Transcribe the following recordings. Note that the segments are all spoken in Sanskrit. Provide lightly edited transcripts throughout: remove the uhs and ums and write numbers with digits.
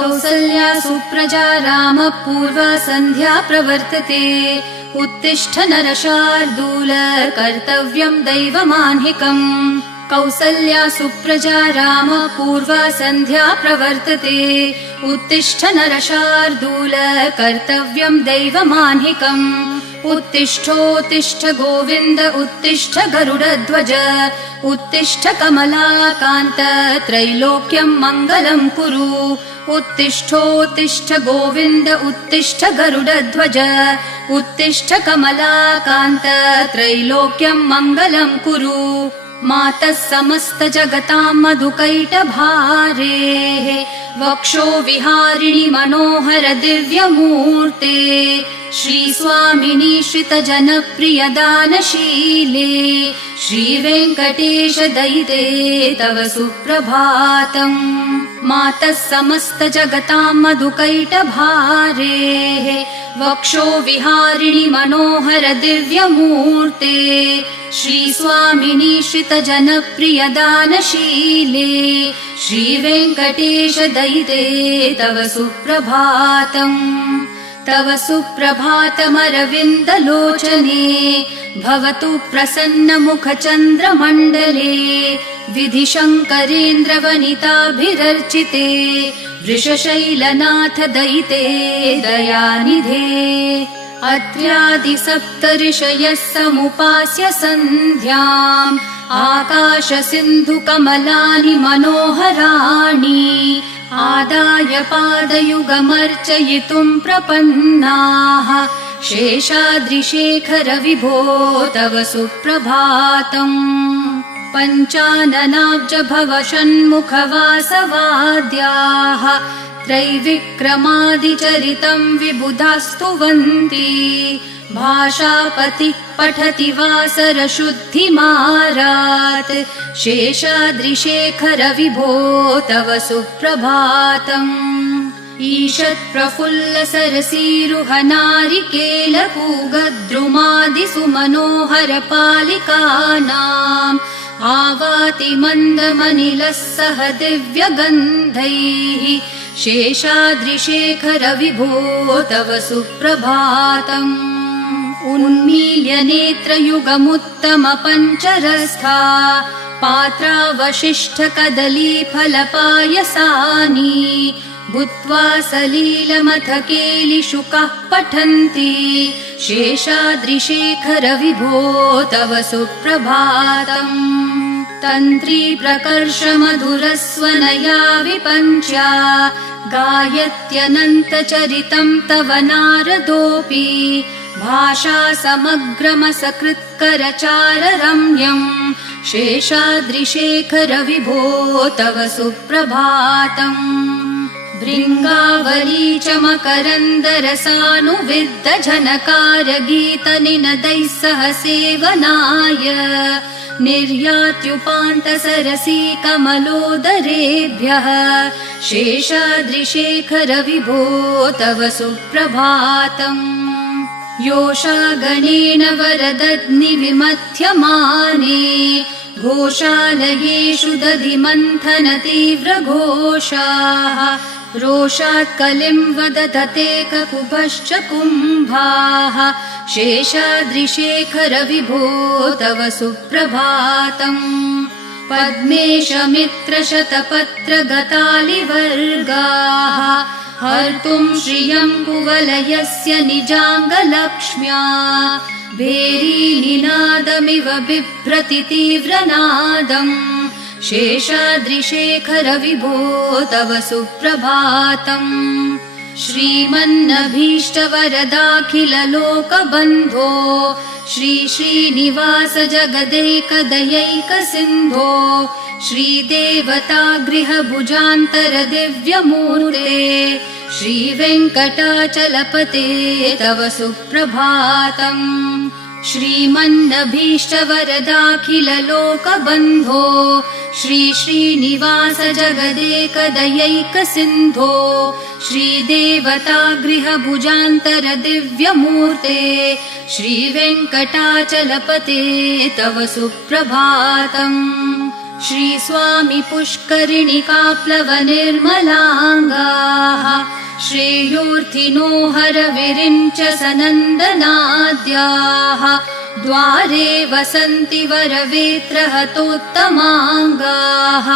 कौसल्या सुप्रजा रामः पूर्वा सन्ध्या प्रवर्तते उत्तिष्ठ नरशार्दूल कर्तव्यं दैवमाह्निकम् कौसल्या सुप्रजा रामः पूर्वा सन्ध्या प्रवर्तते उत्तिष्ठ नरशार्दूल कर्तव्यं दैवमाह्निकम् उत्तिष्ठोत्तिष्ठ गोविन्द उत्तिष्ठ गरुडध्वज उत्तिष्ठ कमलाकान्त त्रैलोक्यं मङ्गलं कुरु उत्तिष्ठोत्तिष्ठ गोविन्द उत्तिष्ठ गरुडध्वज उत्तिष्ठ कमलाकान्त त्रैलोक्यं मङ्गलं कुरु मातः समस्त जगतां मधुकैटभारेः वक्षो विहारिणि मनोहर दिव्यमूर्ते श्रीस्वामिनि श्रितजनप्रिय दानशीले श्रीवेङ्कटेश दयिते तव सुप्रभातम् मातः समस्त जगतां मधुकैटभारेः वक्षो विहारिणि मनोहर दिव्यमूर्ते श्रीस्वामिनि श्रितजनप्रिय दानशीले श्रीवेङ्कटेश दयिते तव सुप्रभातम् तव सुप्रभातमरविन्दलोचने भवतु प्रसन्नमुखचन्द्रमण्डले विधिशङ्करेन्द्रवनिताभिरर्चिते वृषशैलनाथ दयिते दयानिधे अत्र्यादिसप्तऋषयः समुपास्य सन्ध्याम् आकाशसिन्धुकमलानि मनोहराणि आदाय पादयुगमर्चयितुं प्रपन्नाः शेषाद्रिशेखर विभो तव सुप्रभातम् पञ्चाननाब्ज भव षण्मुखवासवाद्याः त्रैविक्रमादिचरितं विबुधास्तुवन्ति भाषापतिः पठति वासरशुद्धिमारात् शेषाद्रिशेखर विभो तव सुप्रभातम् ईषत्प्रफुल्ल सरसीरुहनारिकेलपूगद्रुमादिसुमनोहर पालिकानाम् आवाति मन्दमनिलः सह दिव्यगन्धैः शेषाद्रिशेखर विभो तव सुप्रभातम् उन्मील्य नेत्रयुगमुत्तम पञ्चरस्था पात्रावशिष्ठ कदलीफलपायसानि भूत्वा सलीलमथ केलिशुकाः पठन्ति शेषाद्रिशेखर विभो तव सुप्रभातम् तन्त्री प्रकर्ष मधुरस्वनया विपञ्च्या गायत्यनन्तचरितं तव नारदोऽपि भाषा समग्रमसकृत्करचार रम्यम् शेषाद्रिशेखर विभो तव सुप्रभातम् भृङ्गावली च मकरन्दरसानुविद्ध झनकार गीतनिनदैः सह सेवनाय निर्यात्युपान्त सरसी कमलोदरेभ्यः शेषाद्रिशेखर विभो तव सुप्रभातम् योषागणेन वरदग्निविमथ्यमाने घोषालयेषु दधिमन्थन तीव्रघोषाः रोषात् कलिं वदधते ककुभश्च कुम्भाः शेषाद्रिशेखर विभो तव सुप्रभातम् पद्मेशमित्रशतपत्रगतालिवर्गाः हर्तुं श्रियं कुवलयस्य निजाङ्गलक्ष्म्या भेरीनिनादमिव बिभ्रति तीव्रनादम् शेषाद्रिशेखर विभो तव सुप्रभातम् श्रीमन्नभीष्टवरदाखिललोकबन्धो श्री श्रीनिवास जगदैकदयैकसिन्धो श्रीदेवतागृहभुजान्तर दिव्यमूर्ते श्रीवेङ्कटाचलपते तव सुप्रभातम् श्रीमन्नभीष्टवरदाखिललोकबन्धो श्री श्रीनिवास जगदेकदयैकसिन्धो श्रीदेवतागृहभुजान्तर दिव्यमूर्ते श्रीवेङ्कटाचलपते तव सुप्रभातम् श्रीस्वामी पुष्करिणिकाप्लवनिर्मलाङ्गा कीर्तिनो हरविरिञ्च सनन्दनाद्याः द्वारे वसन्ति वरवेत्रहतोत्तमाङ्गाः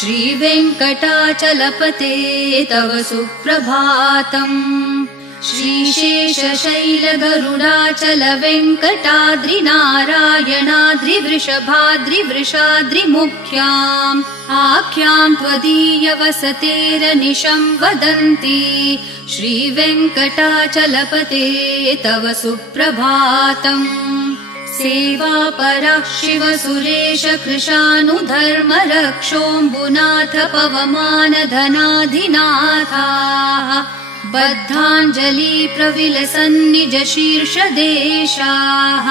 श्रीवेङ्कटाचलपते तव सुप्रभातम्। श्रीशेषशैलगरुडाचल वेङ्कटाद्रिनारायणाद्रिवृषभाद्रिवृषाद्रिमुख्याम् आख्याम् त्वदीयवसतेरनिशम् वदन्ति श्रीवेङ्कटाचलपते तव सुप्रभातम्। सेवापरः शिवसुरेश कृशानुधर्मरक्षोऽम्बुनाथ पवमानधनाधिनाथाः बद्धाञ्जलि प्रविलसन्निज शीर्षदेशाः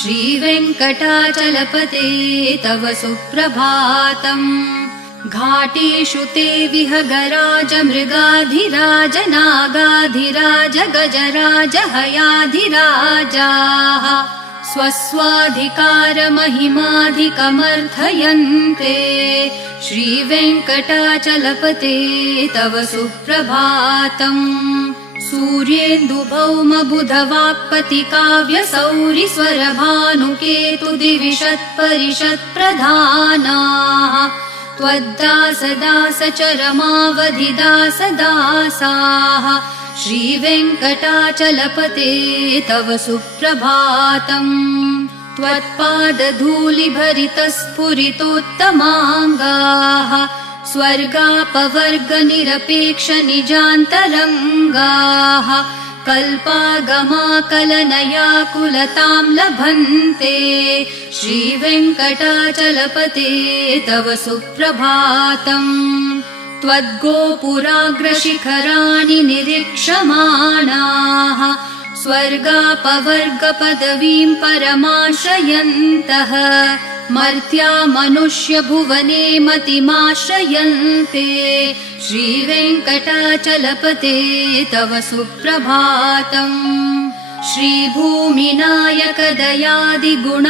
श्रीवेङ्कटाचलपते तव सुप्रभातम्। घाटेषु ते विहगराज मृगाधिराज नागाधिराज गजराज हयाधिराजाः स्वस्वाधिकारमहिमाधिकमर्थयन्ते श्रीवेङ्कटाचलपते तव सुप्रभातम्। सूर्येन्दुभौमबुधवाक्पतिकाव्यसौरिस्वरभानुकेतुदिविषत्परिषत्प्रधानाः त्वद्दासदासचरमावधिदासदासाः श्रीवेङ्कटाचलपते तव सुप्रभातम्। त्वत्पादधूलिभरितस्फुरितोत्तमाङ्गाः स्वर्गापवर्गनिरपेक्षनिजान्तरङ्गाः कल्पागमाकलनयाकुलतां लभन्ते श्रीवेङ्कटाचलपते तव सुप्रभातम्। त्वद्गोपुराग्रशिखराणि निरीक्षमाणाः स्वर्गापवर्गपदवीं परमाश्रयन्तः मर्त्या मनुष्यभुवने मतिमाश्रयन्ते श्रीवेङ्कटाचलपते तव सुप्रभातम्। श्रीभूमिनायक दयादिगुणामृताब्धे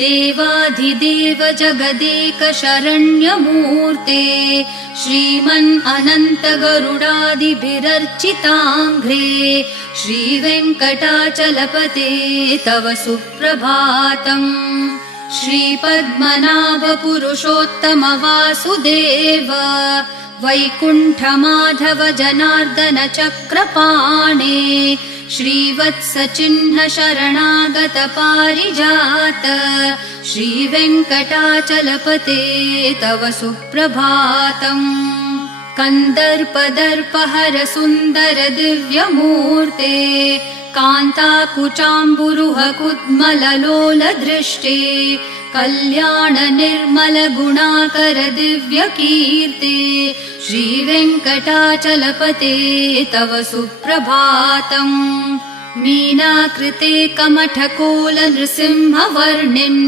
देवाधिदेव जगदेक शरण्यमूर्ते श्रीमन् अनन्त गरुडादिभिरर्चिताङ्घ्रे श्रीवेङ्कटाचलपते तव सुप्रभातम्। श्रीपद्मनाभ पुरुषोत्तम वासुदेव वैकुण्ठमाधव जनार्दन चक्रपाणे श्रीवत्सचिह्न शरणागत पारिजात श्रीवेङ्कटाचलपते तव सुप्रभातम्। कन्दर्पदर्पहर सुन्दर दिव्यमूर्ते कान्ताकुचाम्बुरुह कुड्मललोल दृष्टे कल्याण निर्मल गुणाकर दिव्यकीर्ते श्रीवेङ्कटाचलपते तव सुप्रभातम्। मीनाकृते कमठकोल नृसिंहवर्णिन्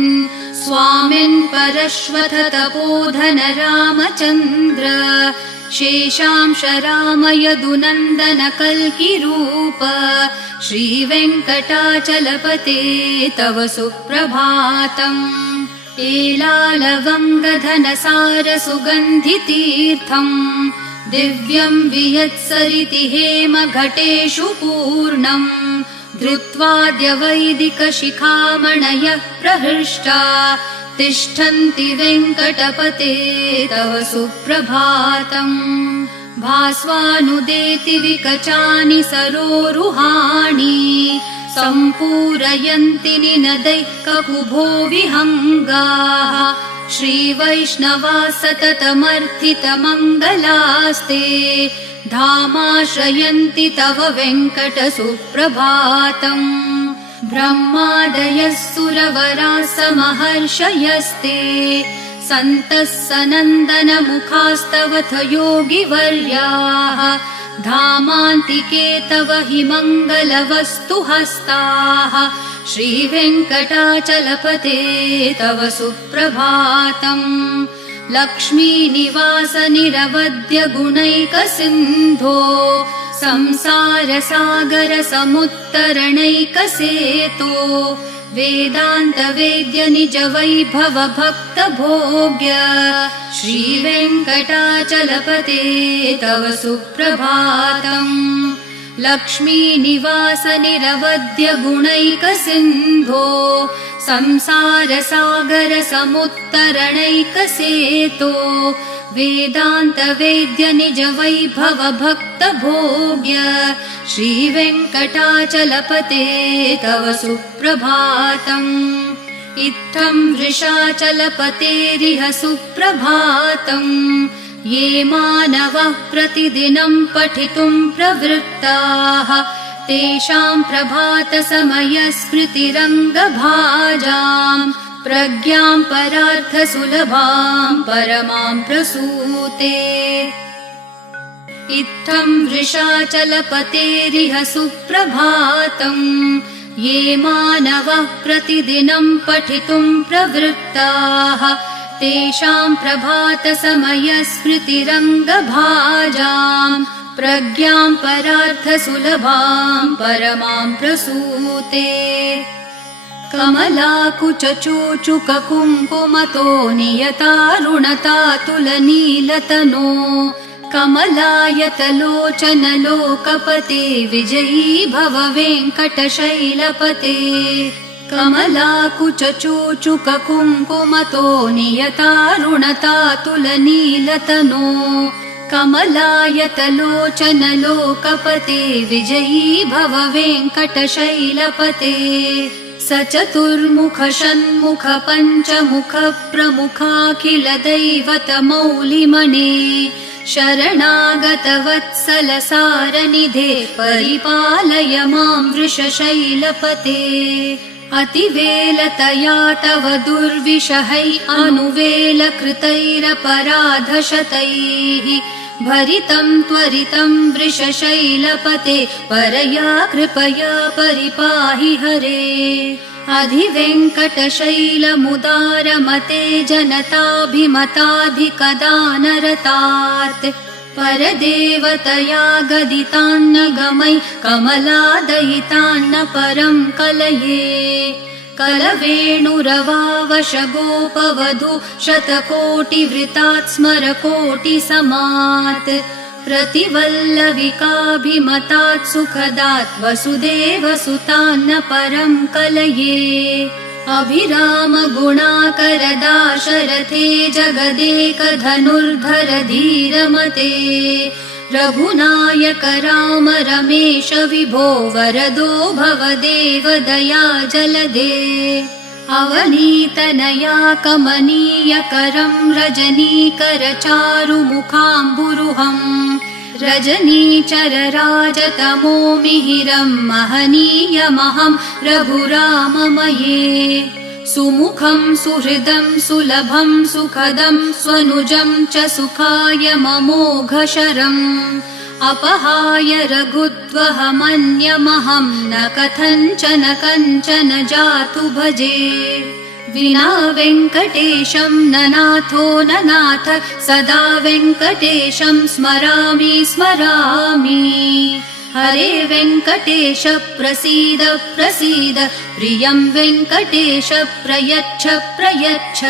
स्वामिन् परश्वथ तपोधन रामचन्द्र शेषांश राम यदुनन्दन कल्किरूप श्रीवेङ्कटाचलपते तव सुप्रभातम्। एलालवङ्गधनसार सुगन्धितीर्थम् दिव्यम् वियत्सरिति हेम घटेषु पूर्णम् धृत्वाद्य वैदिकशिखामणयः प्रहृष्टा तिष्ठन्ति वेङ्कटपते तव सुप्रभातम्। भास्वानुदेति विकचानि सरोरुहाणि सम्पूरयन्ति निनदैः ककुभो विहङ्गाः श्रीवैष्णवा सततमर्थितमङ्गलास्ते धामाश्रयन्ति तव वेङ्कट सुप्रभातम्। ब्रह्मादयः सुरवराः समहर्षयस्ते सन्तः सनन्दन मुखास्तवथ योगिवर्याः धामान्तिके तव हि मङ्गलवस्तु हस्ताः श्रीवेङ्कटाचलपते तव सुप्रभातम्। लक्ष्मीनिवास निरवद्य गुणैकसिन्धो संसार सागर समुत्तरणैकसेतो वेदान्तवेद्य निज वैभव भक्त भोग्य श्रीवेङ्कटाचलपते तव सुप्रभातम् लक्ष्मी निवास निरवध्य गुणैक सिन्धो संसार सागर समुत्तरणैक सेतो वेदान्त वेद्य निज वैभव भक्त भोग्य श्रीवेङ्कटाचलपते तव सुप्रभातम् इत्थं वृषाचलपतेरिह सुप्रभातम् ये मानवः प्रतिदिनं पठितुं प्रवृत्ताः तेषां प्रभातसमयस्मृतिरङ्गभाजाम् प्रज्ञां परार्थसुलभां परमां प्रसूते इत्थं वृषाचलपतेरिह सुप्रभातम् ये मानवः प्रतिदिनं पठितुं प्रवृत्ताः तेषां प्रभातसमयस्मृतिरङ्गभाजाम् प्रज्ञां परार्थसुलभां परमां प्रसूते कमलाकुचूचुककुङ्कुमतो नियतारुणतातुलनीलतनो कमलायतलोचनलोकपते विजयी भव वेङ्कटशैलपते कमलाकुचूचुककुङ्कुमतो नियतारुणतातुलनीलतनो कमलायतलोचनलोकपते विजयी भव वेङ्कटशैलपते स चतुर्मुख षण्मुख पञ्चमुख प्रमुखाखिल दैवतमौलिमणे शरणागत वत्सल सारनिधे परिपालय मां वृषशैलपते अतिवेलतया तव दुर्विषहै अनुवेलकृतैरपराधशतैः भरितं त्वरितं वृषशैलपते परया कृपया परिपाहि हरे अधिवेङ्कटशैलमुदारमते जनताभिमताधिकदानरतात् परदेवतया गदितान्नगमै कमलादयितान्न परं कलये कलवेणुरवावशगोपवधू शतकोटिवृतात् स्मरकोटिसमात् प्रतिवल्लविकाभिमतात् सुखदात् वसुदेवसुतान्न परं कलये अभिराम गुणाकर दाशरथे जगदेकधनुर्धर धीरमते रघुनायक राम रमेश विभो वरदो भवदेव दया जलदे अवनीतनया कमनीयकरं रजनीकर चारुमुखाम्बुरुहम् रजनीचरराजतमो मिहिरं महनीयमहं रघुराममये सुमुखं सुहृदं सुलभं सुखदं स्वनुजं च सुखाय ममोघशरम् अपहाय रघुत्वहमन्यमहं न कथञ्चन कञ्चन जातु भजे विना वेङ्कटेशं न नाथो न नाथ सदा वेङ्कटेशं स्मरामि स्मरामि हरे वेङ्कटेश प्रसीद प्रसीद प्रियं वेङ्कटेश प्रयच्छ प्रयच्छ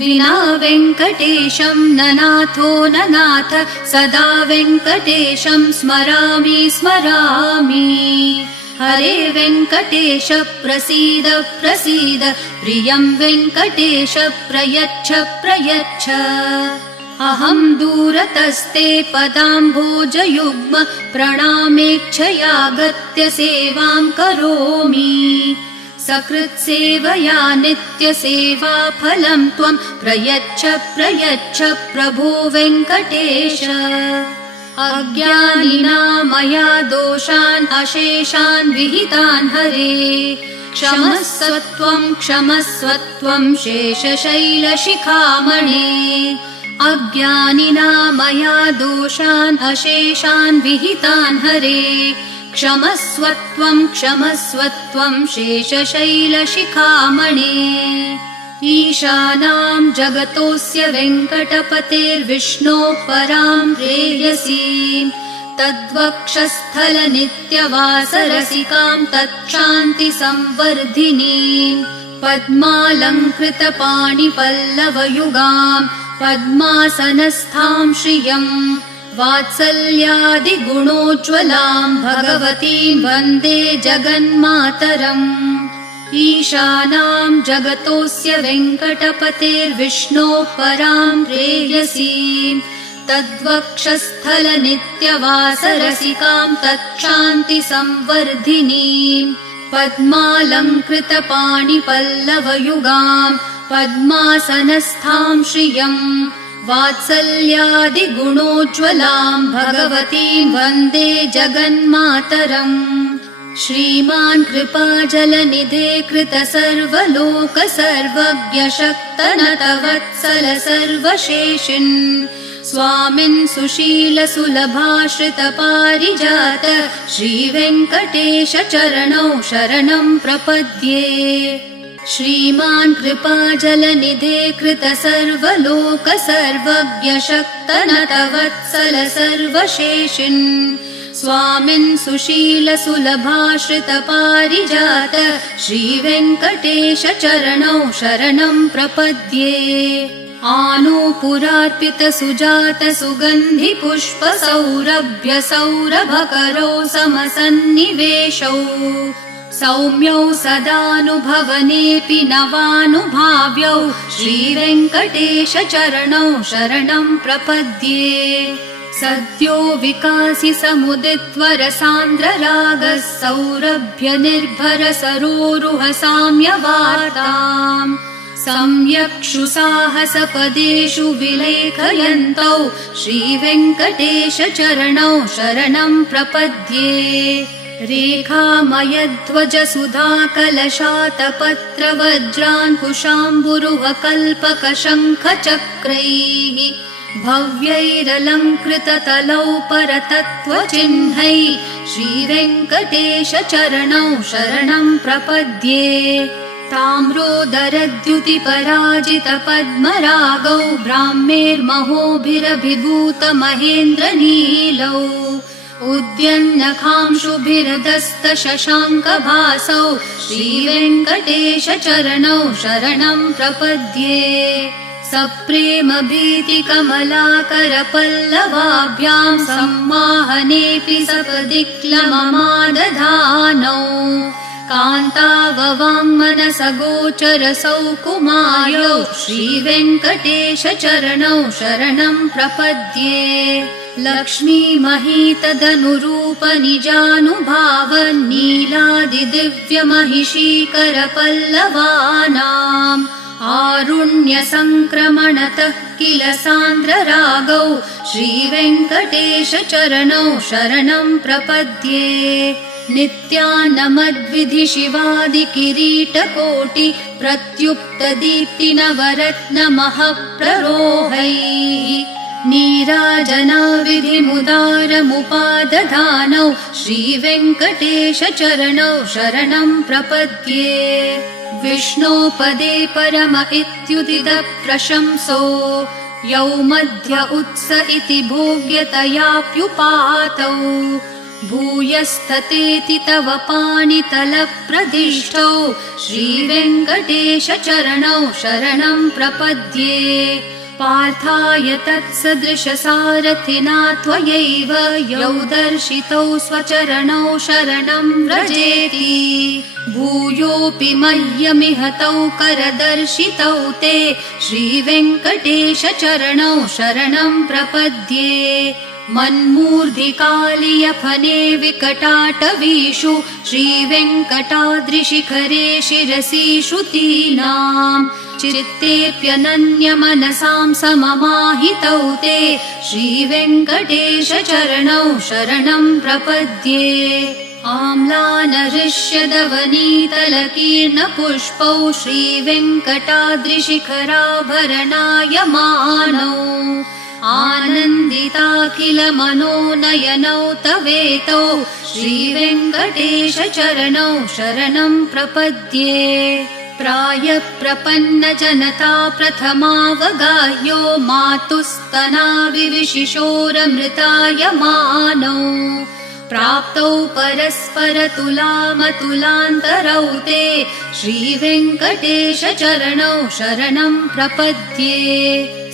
विना वेङ्कटेशं न नाथो न नाथ सदा वेङ्कटेशं स्मरामि स्मरामि हरे वेङ्कटेश प्रसीद प्रसीद प्रियं वेङ्कटेश प्रयच्छ प्रयच्छ अहं दूरतस्ते पदाम्भोजयुग्म प्रणामेच्छयागत्य सेवां करोमि सकृत्सेवया नित्यसेवाफलं त्वं प्रयच्छ प्रयच्छ प्रभो वेङ्कटेश अज्ञानिना मया दोषान् अशेषान् विहितान् हरे क्षमस्व त्वं शेषशैलशिखामणे अज्ञानिना मया दोषान् अशेषान् विहितान् हरे क्षमस्व त्वं शेषशैलशिखामणे ईशानां जगतोऽस्य वेङ्कटपतेर्विष्णोः परां प्रेयसीं तद्वक्षस्थलनित्यवासरसिकां तत्क्षान्तिसंवर्धिनीं पद्मालङ्कृतपाणिपल्लवयुगां पद्मासनस्थां श्रियं वात्सल्यादिगुणोज्ज्वलां भगवतीं वन्दे जगन्मातरम् ईशानां जगतोऽस्य वेङ्कटपतेर्विष्णोः परां प्रेयसीं तद्वक्षस्थलनित्यवासरसिकां तत्क्षान्तिसंवर्धिनीं पद्मालङ्कृतपाणिपल्लवयुगां पद्मासनस्थां श्रियं वात्सल्यादिगुणोज्ज्वलां भगवतीं वन्दे जगन्मातरम् श्रीमान् कृपाजलनिधे कृतसर्वलोक सर्वज्ञ शक्तनतवत्सल सर्वशेषिन् स्वामिन् सुशील सुलभाश्रित पारिजात श्रीवेङ्कटेश चरणौ शरणं प्रपद्ये श्रीमान् कृपाजलनिधे कृतसर्वलोक सर्वज्ञ शक्तनतवत्सल सर्वशेषिन् स्वामिन् सुशील सुलभाश्रित पारिजात श्रीवेङ्कटेश चरणौ शरणं प्रपद्ये आनूपुरार्पित सुजात सुगन्धि पुष्प सौरभ्य सौरभकरौ समसन्निवेशौ सौम्यौ सदानुभवनेऽपि नवानुभाव्यौ श्रीवेङ्कटेश चरणौ शरणं प्रपद्ये सद्यो विकासि समुदित्वरसान्द्ररागः सौरभ्य निर्भर सरोरुह साम्यवार्ताम् सम्यक्षु साहसपदेषु विलेखयन्तौ श्रीवेङ्कटेश चरणौ शरणं प्रपद्ये रेखामयध्वज सुधाकलशातपत्रवज्राङ्कुशाम्बुरुह कल्पकशङ्खचक्रैः भव्यैरलङ्कृततलौ परतत्त्वचिह्नैः श्रीवेङ्कटेश चरणौ शरणं प्रपद्ये ताम्रोदरद्युतिपराजित पद्मरागौ ब्राह्मेर्महोभिरभिभूत महेन्द्रनीलौ उद्यन्नखांशुभिरदस्त शशाङ्कभासौ श्रीवेङ्कटेश चरणौ शरणं प्रपद्ये सप्रेम भीतिकमलाकरपल्लवाभ्यां सम्माहनेऽपि सपदिक्लममादधानौ कान्ताववाङ्मनसगोचरसौ कुमार्यौ श्रीवेङ्कटेश चरणौ शरणं प्रपद्ये लक्ष्मीमहीतदनुरूपनिजानुभावन्नीलादिदिव्यमहिषीकरपल्लवानाम् आरुण्यसङ्क्रमणतः किल सान्द्ररागौ श्रीवेङ्कटेश चरणौ शरणं प्रपद्ये नित्यानमद्विधि शिवादिकिरीटकोटि प्रत्युक्तदीप्तिनवरत्नमःप्ररोहैः नीराजनाविधिमुदारमुपादधानौ श्रीवेङ्कटेश चरणौ शरणं प्रपद्ये विष्णोपदे परम इत्युदित प्रशंसो यौ मध्य उत्स इति भोग्यतयाप्युपातौ भूयस्ततेति तव पाणितलप्रदिष्टौ श्रीवेङ्कटेश चरणौ शरणं प्रपद्ये पार्थाय तत्सदृशसारथिना त्वयैव यौ दर्शितौ स्वचरणौ शरणं व्रजेति भूयोऽपि मह्यमिहतौ करदर्शितौ ते श्रीवेङ्कटेश चरणौ शरणं प्रपद्ये मन्मूर्धिकालियफने विकटाटवीषु श्रीवेङ्कटाद्रिशिखरे शिरसि श्रुतीनाम् चित्तेऽप्यनन्यमनसां सममाहितौ ते श्रीवेङ्कटेश चरणौ शरणं प्रपद्ये आम्लानहृष्यदवनीतलकीर्णपुष्पौ श्रीवेङ्कटाद्रिशिखराभरणायमानौ आनन्दिताखिल मनोनयनौ तवेतौ श्रीवेङ्कटेश चरणौ शरणं प्रपद्ये प्रायप्रपन्नजनता प्रथमावगाह्यो मातुस्तनाविविशिशोरमृतायमानौ प्राप्तौ परस्परतुलामतुलान्तरौ ते श्रीवेङ्कटेशचरणौ शरणं प्रपद्ये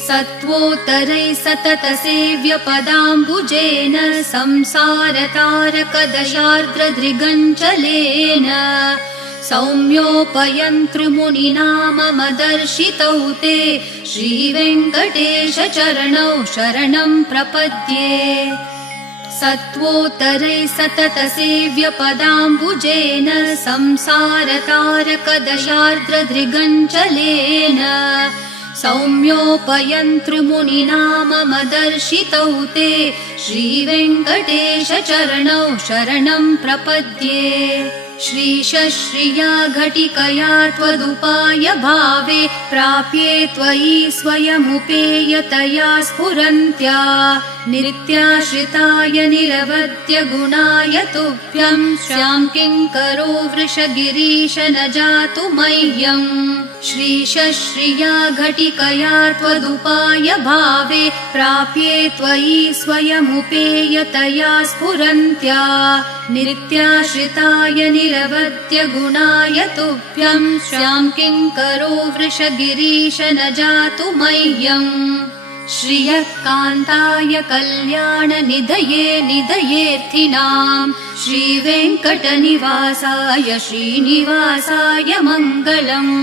सत्वोत्तरै सततसेव्यपदाम्बुजेन संसारतारकदशार्द्रदृगञ्चलेन सौम्योपयन्तृमुनिनाममदर्शितौ ते श्रीवेङ्कटेशचरणौ शरणं प्रपद्ये सत्वोत्तरै सततसेव्यपदाम्बुजेन संसारतारकदशार्द्रदृगञ्चलेन सौम्योपयन्तृमुनिनाममदर्शितौ ते श्रीवेङ्कटेशचरणौ शरणं प्रपद्ये श्रीशश्रिया घटिकया त्वदुपाय भावे प्राप्ये त्वयि स्वयमुपेयतया स्फुरन्त्या नित्याश्रिताय निरवद्य गुणाय तुभ्यं श्यां किङ्करो वृषगिरीश न जातु मह्यम् श्रीशश्रिया घटिकया त्वदुपाय भावे प्राप्ये त्वयि स्वयमुपेयतया स्फुरन्त्या नित्याश्रिताय निरवद्य गुणाय तुभ्यं श्यां किङ्करो वृषगिरीश न जातु मह्यम् श्रियः कान्ताय कल्याणनिधये निधयेऽर्थिनां श्रीवेङ्कटनिवासाय श्रीनिवासाय मङ्गलम्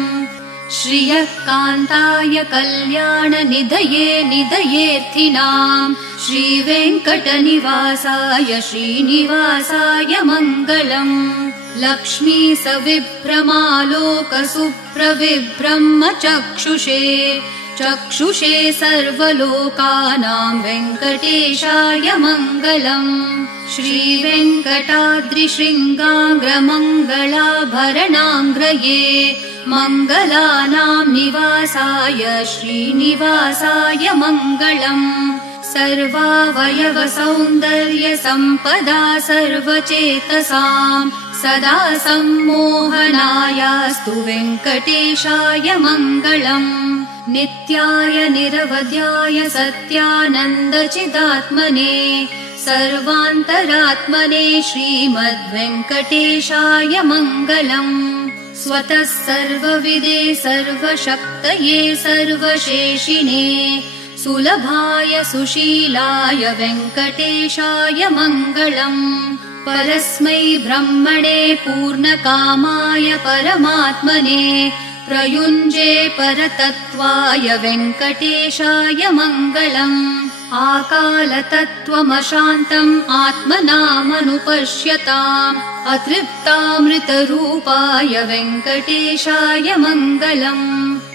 श्रियः कान्ताय कल्याणनिधये निधयेऽर्थिनां श्रीवेङ्कटनिवासाय श्रीनिवासाय मङ्गलम् लक्ष्मी सविभ्रमालोकसुप्रविभ्रमचक्षुषे चक्षुषे सर्वलोकानां वेङ्कटेशाय मङ्गलम् श्रीवेङ्कटाद्रिशृङ्गाग्रमङ्गलाभरणाङ्ग्रये मङ्गलानां निवासाय श्रीनिवासाय मङ्गलम् सर्वावयवसौन्दर्यसम्पदा सर्वचेतसां सदा सम्मोहनायास्तु वेङ्कटेशाय मङ्गलम् नित्याय निरवध्याय सत्यानन्दचिदात्मने सर्वान्तरात्मने श्रीमद्वेङ्कटेशाय मङ्गलम् स्वतः सर्वविदे सर्वशक्तये सर्वशेषिणे सुलभाय सुशीलाय वेङ्कटेशाय मङ्गलम् परस्मै ब्रह्मणे पूर्णकामाय परमात्मने प्रयुञ्जे परतत्त्वाय वेङ्कटेशाय मङ्गलम् आकालतत्त्वमशान्तम् आत्मनामनुपश्यताम् अतृप्तामृतरूपाय वेङ्कटेशाय मङ्गलम्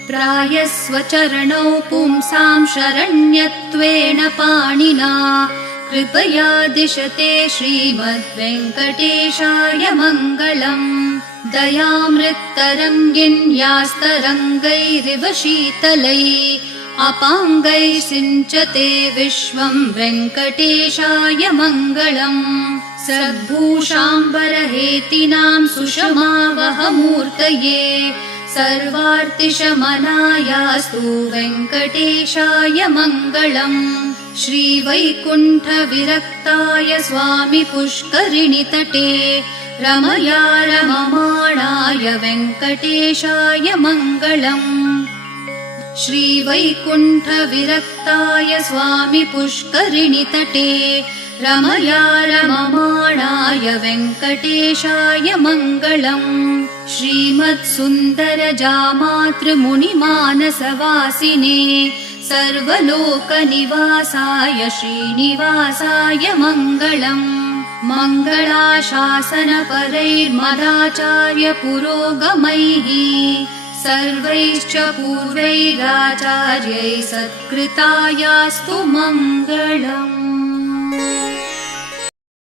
प्रायस्वचरणौ पुंसां शरण्यत्वेन पाणिना कृपया दिशते श्रीमद्वेङ्कटेशाय मङ्गलम् दयामृत्तरङ्गिन्यास्तरङ्गैरिव शीतलैः अपाङ्गैः सिञ्चते विश्वं वेङ्कटेशाय मङ्गलम् सद्भूषाम्बरहेतिनां सुषमावहमूर्तये सर्वार्तिशमनायास्तु वेङ्कटेशाय मङ्गलम् श्रीवैकुण्ठविरक्ताय स्वामि पुष्करिणीतटे रमया रममाणाय वेङ्कटेशाय मङ्गलम् श्रीवैकुण्ठविरक्ताय स्वामि पुष्करिणीतटे रमया रममाणाय वेङ्कटेशाय मङ्गलम् श्रीमत्सुन्दरजामातृमुनिमानसवासिने सर्वलोकनिवासाय श्रीनिवासाय मङ्गलम् मङ्गलाशासनपरैर्मदाचार्य पुरोगमैः सर्वैश्च पूर्वैराचार्यैः सत्कृतायास्तु मङ्गलम्।